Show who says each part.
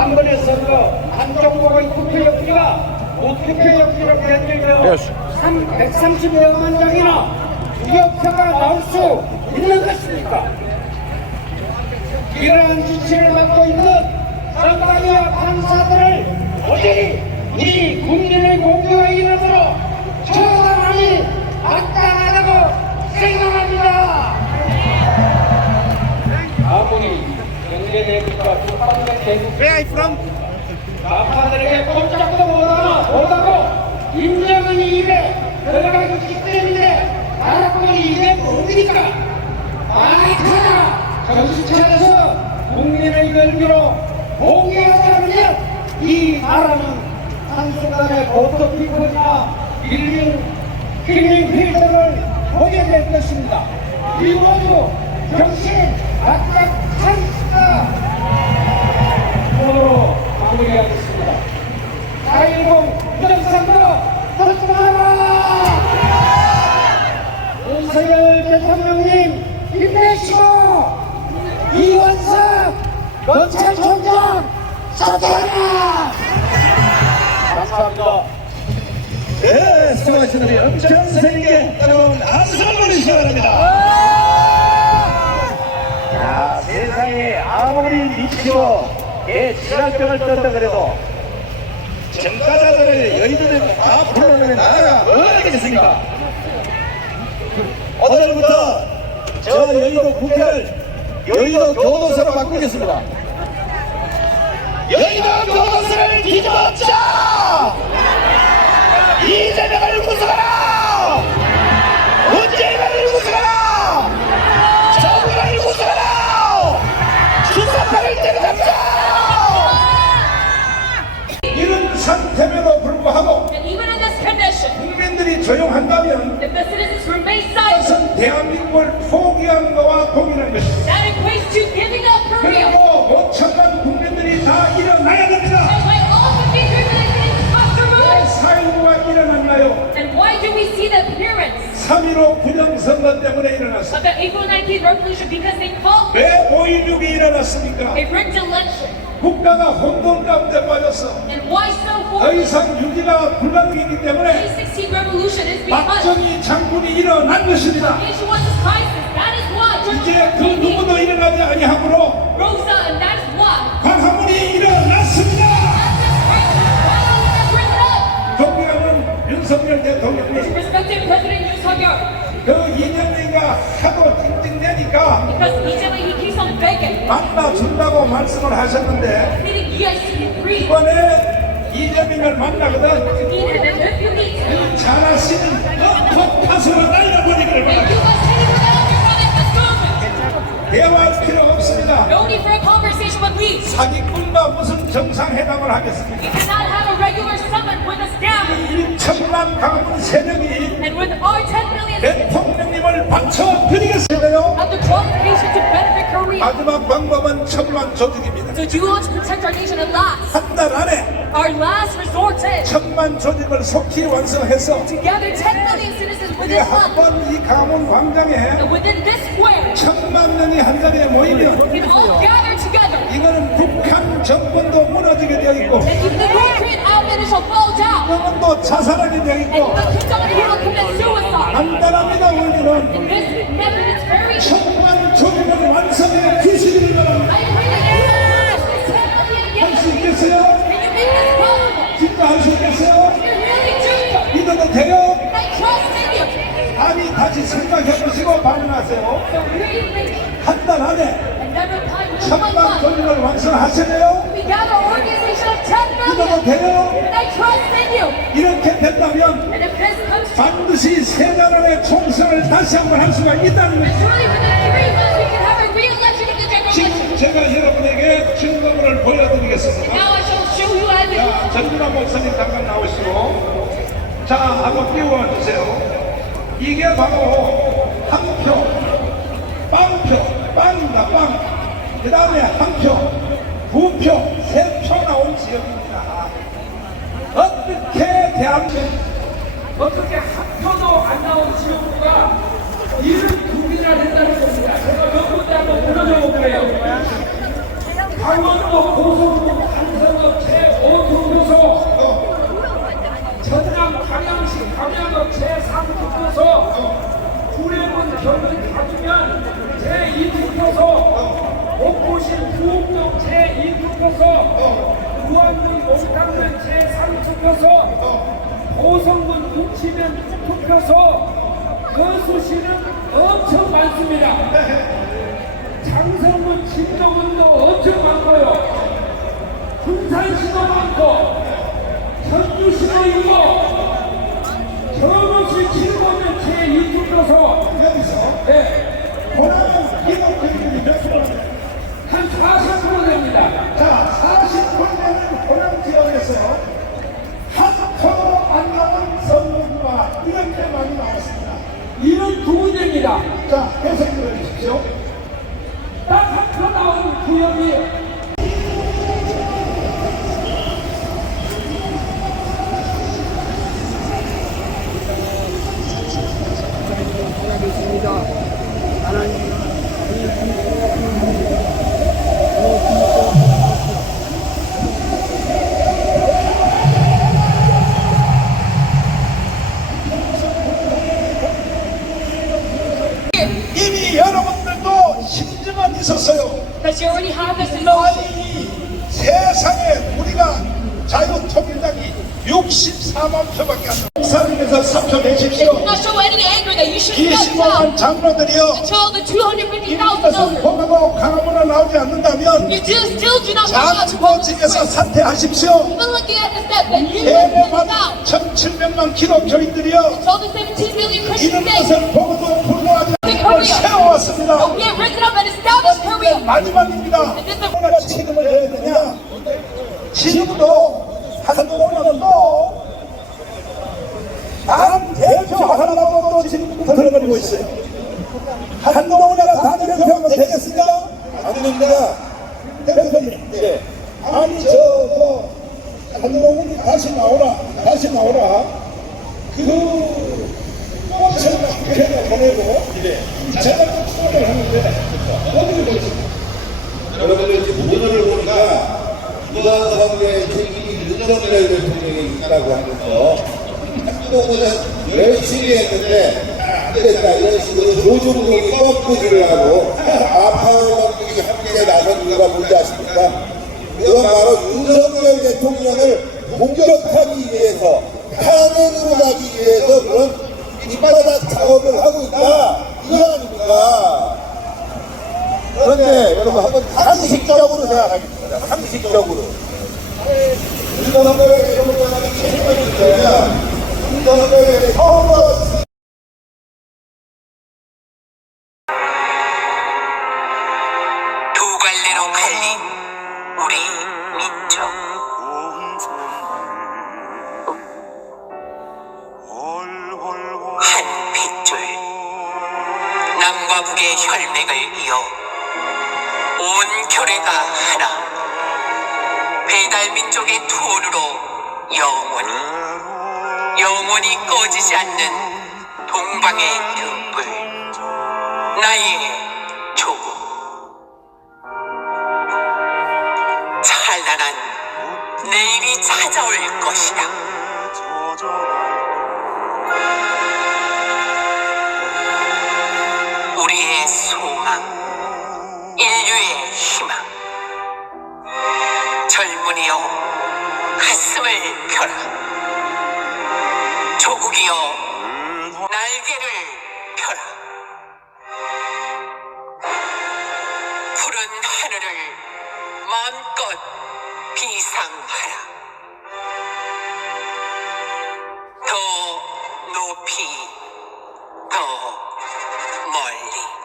Speaker 1: 한 번에 선거 한정국의 투표용지가 무투표용지로 변경되어
Speaker 2: Yes.
Speaker 1: 130여만 장이나 유효표가 나올 수 있는 것입니까? 이러한 지시를 받고 있는 선관위와 판사들을 오직 이 국민의 공정의 이름으로 처단하니 마땅하다고 생각합니다.
Speaker 2: Where are you from?
Speaker 1: 마파들에게 꼼짝도 못하고 인정은 입에 들어가기 때문에 나라권이 이게 뭡니까? 많이 타라! 정신 차려서 국민의 열기로 않으면 이 나라는 한순간에 보토피곤이나 밀린 킬링 필드를 보게 될 것입니다. 이 모두 정신 바짝합시다. 오늘로 마무리하겠습니다. 4.10 부정선거 마라! 윤석열 대통령님 힘내시고 이원석 검찰총장 사퇴하라! 감사합니다.
Speaker 3: 네, 수고하신 우리 엄청 선생님께 박수 한번 주시기 바랍니다. 자, 세상에 아무리 미치고 예, 지랄병을 떴다 그래도 정가자들을 여의도에 다 불러내면 나라가 뭐가 되겠습니까? 오늘부터 저 여의도 국회를 여의도 교도소로 바꾸겠습니다. 여의도 교도소를 뒤집어자! 이재명을 구속하라! 5.15 부정선거 때문에 일어났습니다. 왜 5.16이 일어났습니까? 국가가 혼돈 가운데 빠졌어. 더 이상 유지가 불가능이기 때문에 박정희 장군이 일어난 것입니다. 이제 그 누구도 일어나지 아니하므로 윤석열 대통령님,
Speaker 4: respected President Yoon Suk-yeol.
Speaker 3: 그 이념이가 하도 찡찡대니까
Speaker 4: Because each he keeps on begging.
Speaker 3: 만나준다고 말씀을 하셨는데. 이번에 이재명을 만나거든
Speaker 4: you need to,
Speaker 3: 잘하시는 그 가수로 날려버리기를
Speaker 4: and
Speaker 3: 바랍니다.
Speaker 4: you it without your.
Speaker 3: 대화할 필요 없습니다.
Speaker 4: No need for a conversation with me.
Speaker 3: 사기꾼과 무슨 정상회담을 하겠습니까?
Speaker 4: We cannot have a regular summit with us down
Speaker 3: 1천만 가문 세력이
Speaker 4: and with our 10 million
Speaker 3: 대통령님을 바쳐드리겠습니다요.
Speaker 4: of the qualification to benefit Korea.
Speaker 3: 마지막 방법은 천만 조직입니다.
Speaker 4: So do to protect our nation at last?
Speaker 3: 한 달 안에
Speaker 4: Our last resort is
Speaker 3: 천만 조직을 속히 완성해서
Speaker 4: to gather 10 million citizens within month.
Speaker 3: 한번 이 강원 광장에
Speaker 4: And within this square,
Speaker 3: 천만 명이 한 자리에 모이면
Speaker 4: we can all gather.
Speaker 3: 이거는 북한 정권도 무너지게 되어 있고. 정권도 자살하게 되어 있고 아니 다시 생각해 보시고 반응하세요.
Speaker 4: So really think
Speaker 3: 한달 안에 천만. 조직을 완성하시네요.
Speaker 4: We gather an organization of 10
Speaker 3: 믿어도. 돼요? 이렇게 된다면 반드시 새 나라의 총선을 다시 한번 할 수가 있다는 거죠. 지금 제가 여러분에게 증거물을 보여드리겠습니다. 자, 전준환 목사님 잠깐 나오시고 자, 한번 띄워주세요. 이게 바로 한 표, 빵표, 빵입니다, 빵. 그 다음에 한 표, 두 표, 세표 나온 지역입니다. 어떻게 대한민국
Speaker 1: 어떻게 한 표도 안 나온 지역구가 이를 두 개나 된다는 겁니다. 제가 몇 군데 한번 보여줘 볼게요. 강원도 고성도 한 감양역 제3투표소 구례문 경을 가주면 제2투표소 목포시 부흥동 제2투표소 무안군 옥당면 제3투표소 고성군 웅 치면 투표소 여수시는 엄청 많습니다. 장성군 진동군도 엄청 많고요. 군산시도 많고 전주시도 있고 전우시 칠보면 제2투표소
Speaker 3: 여기서
Speaker 1: 네,
Speaker 3: 고향 기록 경들이 몇 분?
Speaker 1: 한40% 됩니다.
Speaker 3: 자, 40분에는 고향 지역에서
Speaker 1: 이런 두 군데입니다
Speaker 3: 자, 해석해 주십시오.
Speaker 1: 딱 한 표 나온 구역이
Speaker 3: 이미 여러분들도 심증은 있었어요.
Speaker 4: Because you already have this emotion.
Speaker 3: 아니, 세상에 우리가 자유통일당이 64만 표밖에 안 사람에서 3표 내십시오.
Speaker 4: Do not show any anger that you should step down
Speaker 3: 25만 장로들이요.
Speaker 4: until the 250,000
Speaker 3: 이것을
Speaker 4: others.
Speaker 3: 보고 강화문에 나오지 않는다면
Speaker 4: You still do not.
Speaker 3: 장로직에서 사퇴하십시오.
Speaker 4: Even looking at the step that you have been
Speaker 3: 해외만
Speaker 4: down.
Speaker 3: 1,700만 기독교인들이요.
Speaker 4: Told the 17 million
Speaker 3: 이런 것을 보고도 불구하지 않고 세워왔습니다.
Speaker 4: we have risen up and established Korea.
Speaker 3: 마지막입니다. 우리가 책임을 져야 되냐? 지금도 한국은 또 당 대표 하려고 또 지금 들어버리고 있어요. 한동훈이가 당 대표가 되겠습니까? 안 됩니다. 대표님. 예. 아니 저뭐 한동훈이 다시 나오라, 다시 나오라. 그 꽃을 그냥 보내고 제가 또 수업을 하는데 어디를 보겠습니까?
Speaker 2: 여러분들 지금 오늘을 보니까 이번 선거에 책임이 윤석열 대통령이 있다고 하면서 한국은 열심히 했는데 안 됐다 이런 식으로 조중동이 꺾기를 하고 아파트 감독이 함께 나선 이유가 뭔지 아십니까? 이건 바로 윤석열 대통령을 공격하기 위해서
Speaker 5: 갈린 우리 민족. 한 핏줄. 남과 북의 혈맥을 이어 온 결의가 하나. 배달 민족의 투혼으로 영원히 영원히 꺼지지 않는 동방의 등불 나의 찾아올 것이다. 우리의 소망, 인류의 희망. 젊은이여, 가슴을 펴라. 조국이여, 날개를 펴라. your. Oh, Molly.